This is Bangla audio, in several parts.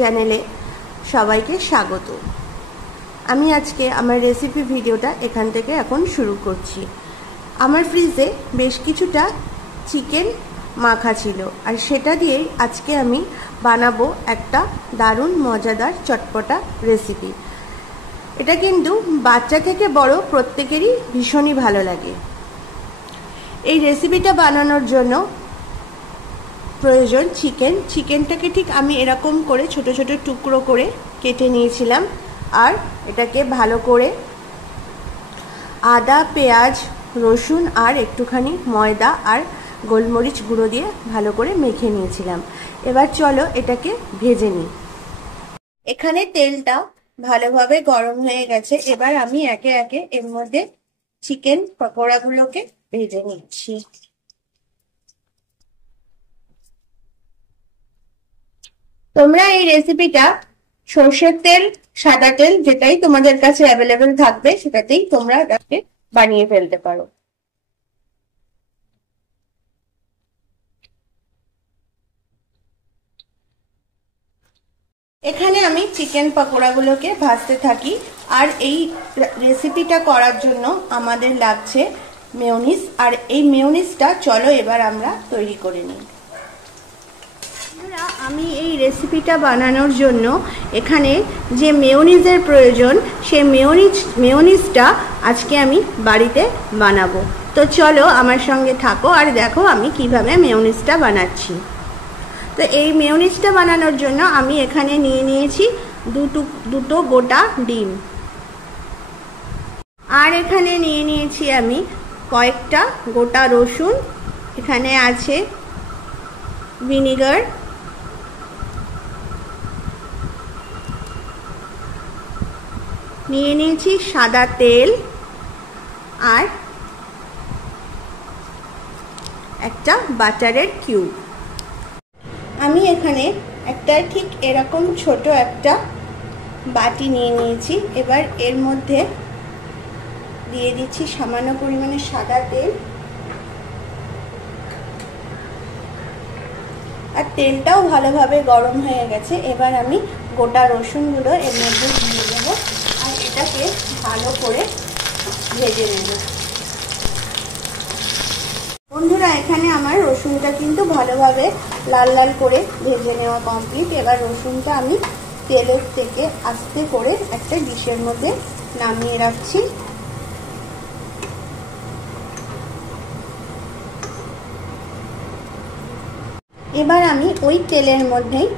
চ্যানেলে সবাইকে স্বাগত। আমি আজকে আমার রেসিপি ভিডিওটা এখান থেকে এখন শুরু করছি। আমার ফ্রিজে বেশ কিছুটা চিকেন মাখা ছিল, আর সেটা দিয়েই আজকে আমি বানাবো একটা দারুণ মজাদার চটপটা রেসিপি। এটা কিন্তু বাচ্চা থেকে বড় প্রত্যেকেরই ভীষণই ভালো লাগে। এই রেসিপিটা বানানোর জন্য প্রয়োজন চিকেনটাকে ঠিক আমি এরকম করে ছোট ছোট টুকরো করে কেটে নিয়েছিলাম, আর এটাকে ভালো করে আদা, পেঁয়াজ, রসুন আর একটুখানি ময়দা আর গোলমরিচ গুঁড়ো দিয়ে ভালো করে মেখে নিয়েছিলাম। এবার চলো এটাকে ভেজে নিই। এখানে তেলটা ভালোভাবে গরম হয়ে গেছে। এবার আমি একে একে এর মধ্যে চিকেন পকোড়াগুলোকে ভেজে নিচ্ছি। তোমরা এই রেসিপিটা সরষের তেল, সাদা তেল, যেটাই তোমাদের কাছে অ্যাভেলেবেল থাকবে সেটাতেই তোমরা এটাকে বানিয়ে ফেলতে পারো। এখানে আমি চিকেন পকোড়াগুলোকে ভাজতে থাকি, আর এই রেসিপিটা করার জন্য আমাদের লাগছে মেয়োনিজ, আর এই মেয়োনিজটা চলো এবার আমরা তৈরি করে নিই। আমি এই রেসিপিটা বানানোর জন্য এখানে যে মেয়োনিজের প্রয়োজন, সেই মেয়োনিজটা আজকে আমি বাড়িতে বানাবো। তো চলো আমার সঙ্গে থাকো আর দেখো আমি কিভাবে মেয়োনিজটা বানাচ্ছি। তো এই মেয়োনিজটা বানানোর জন্য আমি এখানে নিয়ে নিয়েছি দুটো গোটা ডিম, আর এখানে নিয়ে নিয়েছি আমি কয়েকটা গোটা রসুন, এখানে আছে ভিনিগার, নিয়ে নিয়েছি সাদা তেল, আর একটা বাটারের কিউব। আমি এখানে একটা ঠিক এরকম ছোট একটা বাটি নিয়ে নিয়েছি। এবার এর মধ্যে দিয়ে দিচ্ছি সামান্য পরিমাণে সাদা তেল, আর তেলটাও ভালোভাবে গরম হয়ে গেছে। এবার আমি গোটা রসুনগুলো এর মধ্যে দিয়ে দেবো, আর এটাকে ভালো করে ভেজে নেব। বন্ধুরা, এখানে আমার রসুনটা কিন্তু ভালোভাবে লাল লাল করে ভেজে নেওয়া কমপ্লিট। এবার রসুনটা আমি তেলের থেকে আস্তে করে একটা ডিশের মধ্যে নামিয়ে রাখছি। এবার আমি ওই তেলের মধ্যেই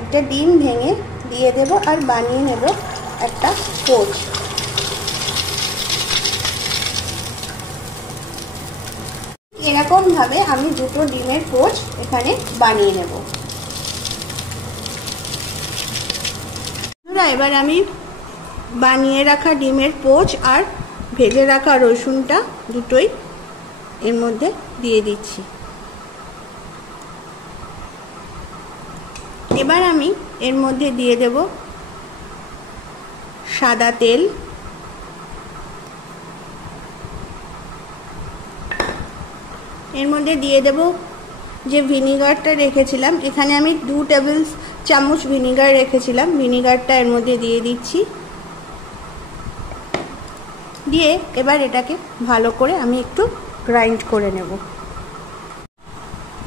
একটা ডিম ভেঙে দিয়ে দেব, আর বানিয়ে নেব একটা পোচ। এরকম ভাবে আমি দুটো ডিমের পোচ এখানে বানিয়ে নেব। এবার আমি বানিয়ে রাখা ডিমের পোচ আর ভেজে রাখা রসুনটা দুটোই এর মধ্যে দিয়ে দিচ্ছি। এবার আমি এর মধ্যে দিয়ে দেব সাদা তেল, এর মধ্যে দিয়ে দেব যে ভিনিগারটা রেখেছিলাম, এখানে আমি 2 টেবিল চামচ ভিনিগার রেখেছিলাম, ভিনিগারটা এর মধ্যে দিয়ে দিচ্ছি। দিয়ে এবার এটাকে ভালো করে আমি একটু গ্রাইন্ড করে নেব।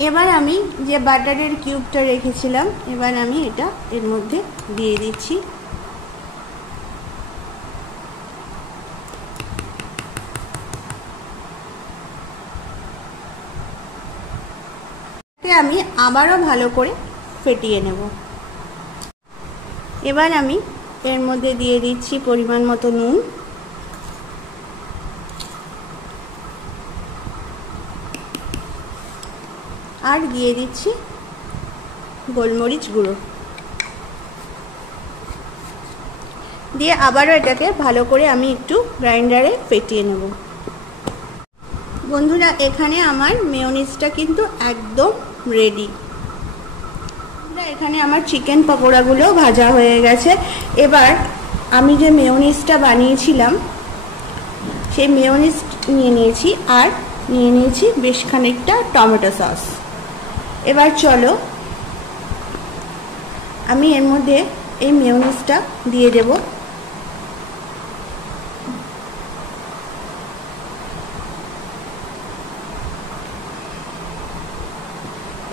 এবার আমি যে বাটারের কিউবটা রেখেছিলাম, এবার আমি এটা এর মধ্যে দিয়ে দিচ্ছি। আমি আবারও ভালো করে ফেটিয়ে নেব। এবার আমি এর মধ্যে দিয়ে দিচ্ছি পরিমাণ মতো নুন, আর দিয়ে দিচ্ছি গোলমরিচ গুঁড়ো, দিয়ে আবারও এটাকে ভালো করে আমি একটু গ্রাইন্ডারে ফেটিয়ে নেব। বন্ধুরা, এখানে আমার মেয়োনিজটা কিন্তু একদম রেডি। এখানে আমার চিকেন পকোড়াগুলো ভাজা হয়ে গেছে। এবার আমি যে মেয়োনিজটা বানিয়েছিলাম সেই মেয়োনিজ নিয়ে নিয়েছি, আর নিয়ে নিয়েছি বেশ খানিকটা টমেটো সস। এবার চলো আমি এর মধ্যে এই মেয়োনিজটা দিয়ে দেব।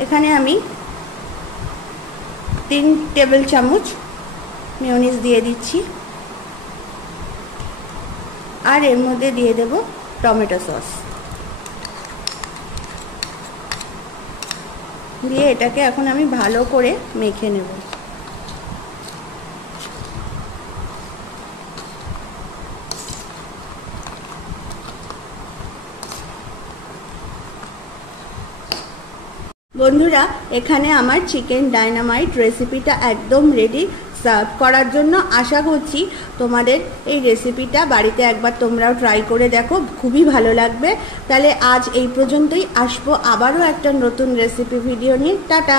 এখানে আমি 3 টেবিল চামচ মেয়োনিজ দিয়ে দিচ্ছি। আর এর মধ্যে দিয়ে দেব টমেটো সস, দিয়ে এটাকে এখন আমি ভালো করে মেখে নেব। বন্ধুরা, এখানে আমার চিকেন ডাইনামাইট রেসিপিটা একদম রেডি সার্ভ করার জন্য। আশা করছি তোমাদের এই রেসিপিটা বাড়িতে একবার তোমরাও ট্রাই করে দেখো, খুবই ভালো লাগবে। তাহলে আজ এই পর্যন্তই, আসবো আবারও একটা নতুন রেসিপি ভিডিও নিয়ে। টাটা।